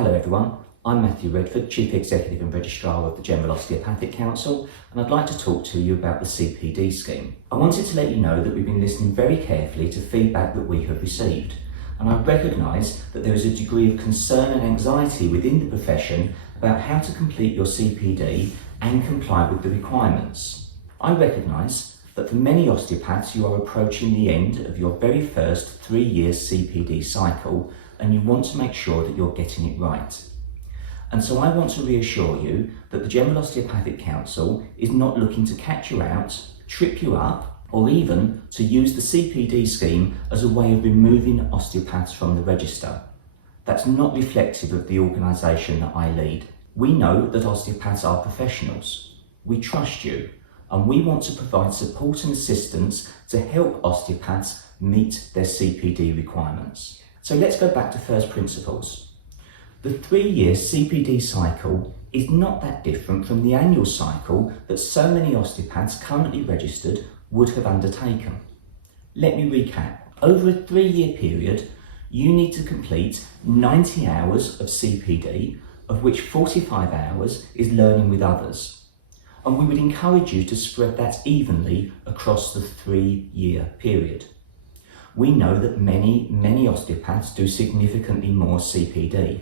Hello everyone, I'm Matthew Redford, Chief Executive and Registrar of the General Osteopathic Council, and I'd like to talk to you about the CPD scheme. I wanted to let you know that we've been listening very carefully to feedback that we have received, and I recognise that there is a degree of concern and anxiety within the profession about how to complete your CPD and comply with the requirements. I recognise that for many osteopaths you are approaching the end of your very first 3-year CPD cycle, and you want to make sure that you're getting it right. And so I want to reassure you that the General Osteopathic Council is not looking to catch you out, trip you up, or even to use the CPD scheme as a way of removing osteopaths from the register. That's not reflective of the organisation that I lead. We know that osteopaths are professionals. We trust you, and we want to provide support and assistance to help osteopaths meet their CPD requirements. So let's go back to first principles. The 3-year CPD cycle is not that different from the annual cycle that so many osteopaths currently registered would have undertaken. Let me recap. Over a 3-year period, you need to complete 90 hours of CPD, of which 45 hours is learning with others. And we would encourage you to spread that evenly across the 3-year period. We know that many osteopaths do significantly more CPD.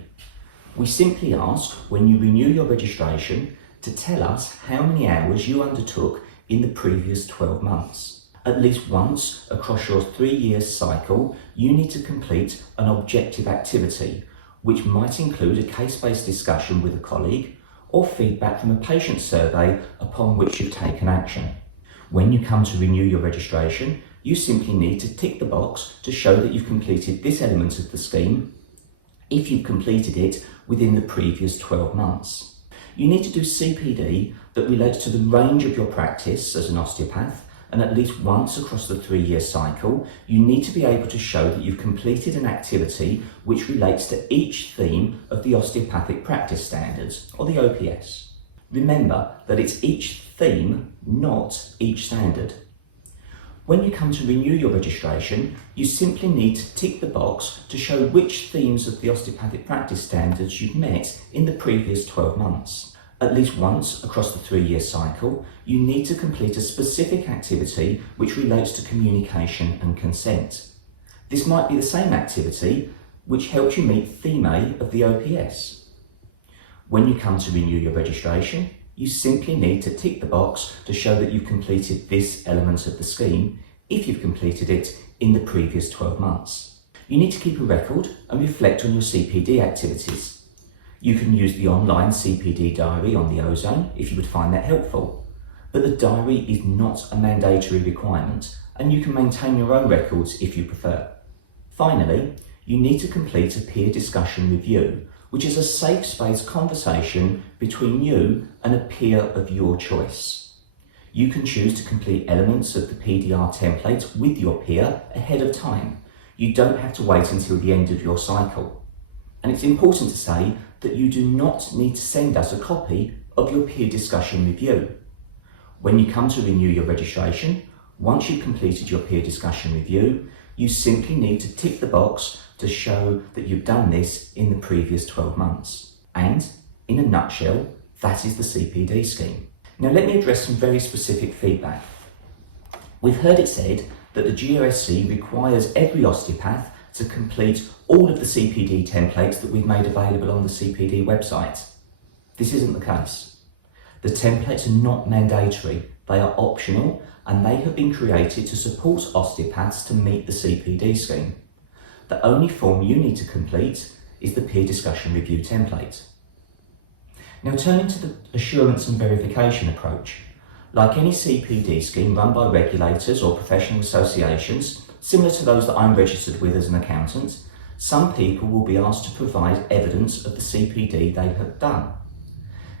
We simply ask, when you renew your registration, to tell us how many hours you undertook in the previous 12 months. At least once across your 3-year cycle, you need to complete an objective activity, which might include a case-based discussion with a colleague or feedback from a patient survey upon which you've taken action. When you come to renew your registration, you simply need to tick the box to show that you've completed this element of the scheme if you've completed it within the previous 12 months. You need to do CPD that relates to the range of your practice as an osteopath, and at least once across the 3-year cycle, you need to be able to show that you've completed an activity which relates to each theme of the Osteopathic Practice Standards, or the OPS. Remember that it's each theme, not each standard. When you come to renew your registration, you simply need to tick the box to show which themes of the Osteopathic Practice Standards you've met in the previous 12 months. At least once across the 3-year cycle, you need to complete a specific activity which relates to communication and consent. This might be the same activity which helped you meet theme A of the OPS. When you come to renew your registration, you simply need to tick the box to show that you've completed this element of the scheme if you've completed it in the previous 12 months. You need to keep a record and reflect on your CPD activities. You can use the online CPD diary on the Ozone if you would find that helpful, but the diary is not a mandatory requirement, and you can maintain your own records if you prefer. Finally, you need to complete a peer discussion review, which is a safe space conversation between you and a peer of your choice. You can choose to complete elements of the PDR template with your peer ahead of time. You don't have to wait until the end of your cycle. And it's important to say that you do not need to send us a copy of your peer discussion review. When you come to renew your registration, once you've completed your peer discussion review, you simply need to tick the box to show that you've done this in the previous 12 months. And, in a nutshell, that is the CPD scheme. Now let me address some very specific feedback. We've heard it said that the GOsC requires every osteopath to complete all of the CPD templates that we've made available on the CPD website. This isn't the case. The templates are not mandatory, they are optional, and they have been created to support osteopaths to meet the CPD scheme. The only form you need to complete is the peer discussion review template. Now turning to the assurance and verification approach. Like any CPD scheme run by regulators or professional associations, similar to those that I'm registered with as an accountant, some people will be asked to provide evidence of the CPD they have done.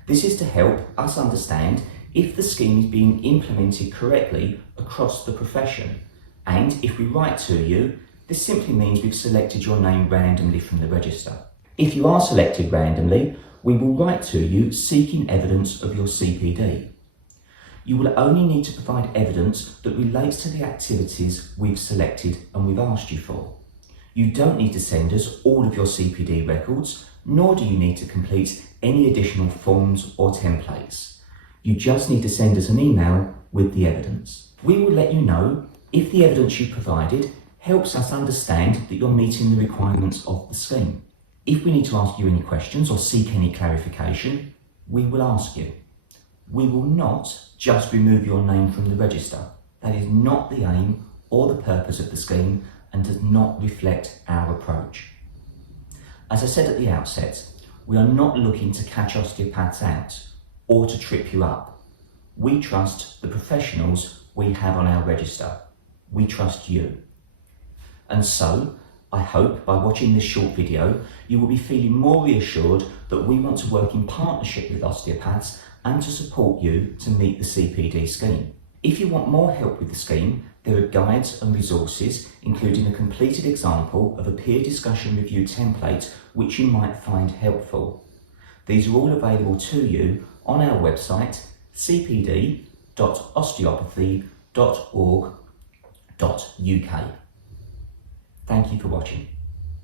This is to help us understand if the scheme is being implemented correctly across the profession, and if we write to you, this simply means we've selected your name randomly from the register. If you are selected randomly, we will write to you seeking evidence of your CPD. You will only need to provide evidence that relates to the activities we've selected and we've asked you for. You don't need to send us all of your CPD records, nor do you need to complete any additional forms or templates. You just need to send us an email with the evidence. We will let you know if the evidence you provided helps us understand that you're meeting the requirements of the scheme. If we need to ask you any questions or seek any clarification, we will ask you. We will not just remove your name from the register. That is not the aim or the purpose of the scheme and does not reflect our approach. As I said at the outset, we are not looking to catch osteopaths out or to trip you up. We trust the professionals we have on our register. We trust you. And so, I hope by watching this short video, you will be feeling more reassured that we want to work in partnership with osteopaths and to support you to meet the CPD scheme. If you want more help with the scheme, there are guides and resources, including a completed example of a peer discussion review template which you might find helpful. These are all available to you on our website, cpd.osteopathy.org.uk. Thank you for watching.